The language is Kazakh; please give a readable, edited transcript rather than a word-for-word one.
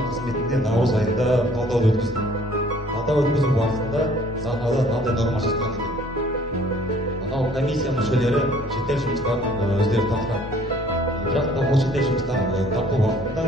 басқарма қызметінде наурыз айында талдау өткіздік. Талдау өткізу барысында заңнамада мынандай норма жазған екен. Анау комиссия мүшелері шетел жұмыстарын өздері тапсырады. Бірақ та бұл шетел жұмыстарын тапу уақытында